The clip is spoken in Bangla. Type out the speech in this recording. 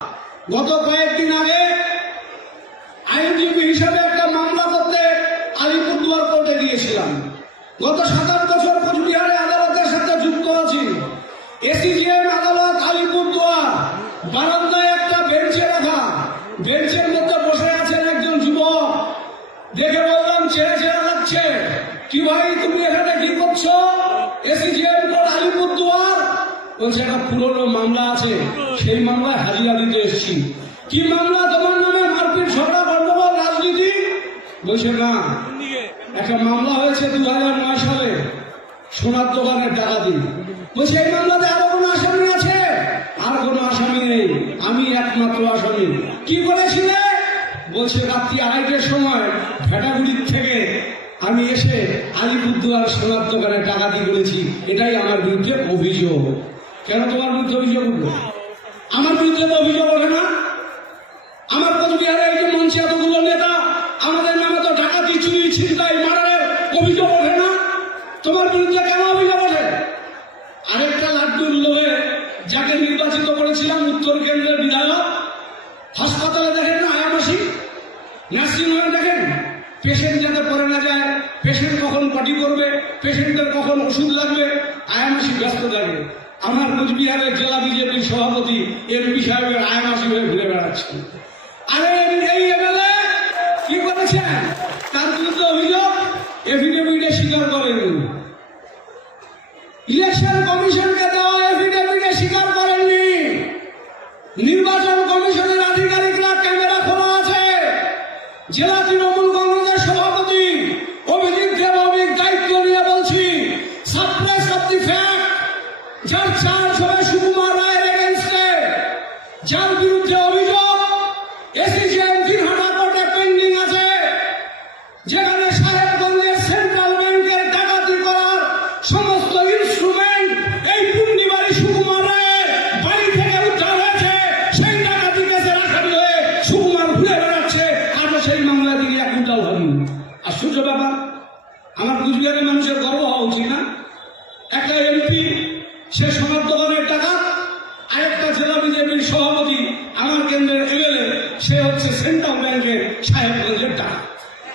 গত কয়েকদিন আগে আইনজীবী হিসাবে একটা মামলা করতে আলিপুরদুয়ার কোর্টে গিয়েছিলাম। গত 7-8 বছর কোচবিহারে আদালতের সাথে যুক্ত আছি। এসিজিএম আদালত আলিপুরদুয়ার, বারান্দায় একটা বেঞ্চে রাখা, বেঞ্চের মধ্যে বসে আছেন একজন যুবক। দেখে বললাম, ছেড়ে ছেড়ে লাগছে, কি ভাই তুমি এখানে কি করছো? ACGM court Alipurduar. বলছে একটা পুরনো মামলা আছে, সেই মামলায় হাজিরা দিতে এসেছি। কি মামলা তোমার নামে? মারপিট, ঝগড়া, গন্ডগোল, রাজনীতি? বলছে না, একটা মামলা হয়েছে 2009 সালে সোনার দোকানের ডাকাতি। বলছে এই মামলাতে আরো কোনো আসামি আছে? আর কোনো আসামি নেই, আমি একমাত্র আসামি। কি করেছিলে? বলছে রাত্রি 2:30টার সময় ভেটাগুড়ির থেকে আমি এসে আলিপুরদুয়ার সোনার দোকানে ডাকাতি করেছি, এটাই আমার বিরুদ্ধে অভিযোগ। কেন তোমার বিরুদ্ধে অভিযোগ উঠলো? আমার বিরুদ্ধে তো অভিযোগ ওঠে না। আমার কোচবিহারে এই যে মঞ্চে এতগুলো নেতা, আমাদের নামে তো ডাকাতি, চুরি, ছিনতাই, মারারের অভিযোগ ওঠে না। তোমার বিরুদ্ধে কেন অভিযোগ ওঠে? আরেকটা লাড্ডুর লোভে যাকে নির্বাচিত করেছিলাম উত্তর কেন্দ্রের বিধায়ক, হাসপাতালে দেখেন না আয়ামাসি, নার্সিংহোমে দেখেন পেশেন্ট যাতে পড়ে না যায়, পেশেন্ট কখন পার্টি করবে, পেশেন্টের কখন ওষুধ লাগবে, আয়ামাসি ব্যস্ত থাকে। আমার কোচবিহারের জেলা বিজেপির সভাপতি এমপি সাহেবের আয়ামাসি হয়ে ঘুরে বেড়াচ্ছে। আরে এই এমএলএ কি করেছেন? তার বিরুদ্ধে অভিযোগ এফিডেভিটে স্বীকার করেননি। ইলেকশন কমিশনকে দেওয়া এফিডেভিটে স্বীকার করেননি। নির্বাচন কমিশনের আধিকারিকরা ক্যামেরা খোলা আছে। জেলা তৃণমূল কংগ্রেসের সভাপতি অভিজিৎ দেব দায়িত্ব নিয়ে বলছি, সাপ্রেস অফ দি ফ্যাক্ট, যার চার্জ হবে সুকুমার রায়ের এগেইনস্টে, যার বিরুদ্ধে অভিযোগ এসিজিএম দিনহাটা কোর্টে পেন্ডিং আছে, যেখানে সাহেবগঞ্জের সেন্ট্রাল ব্যাংকের ডাকাতি করার সমস্ত ইনস্ট্রুমেন্ট এই পুন্ডিবাড়ি সুকুমার রায়ের বাড়ি থেকে উদ্ধার হয়েছে। সেই ডাকাতি কেসে রাখারি হয়ে সুকুমার ঘুরে বেড়াচ্ছে, আজও সেই মামলা দিকে এক কুইন্টাল হয়নি। আশ্চর্য ব্যাপার। আমার কোচবিহারের মানুষের গর্ব হওয়া উচিত না? একটা এমপি, সে সমাজ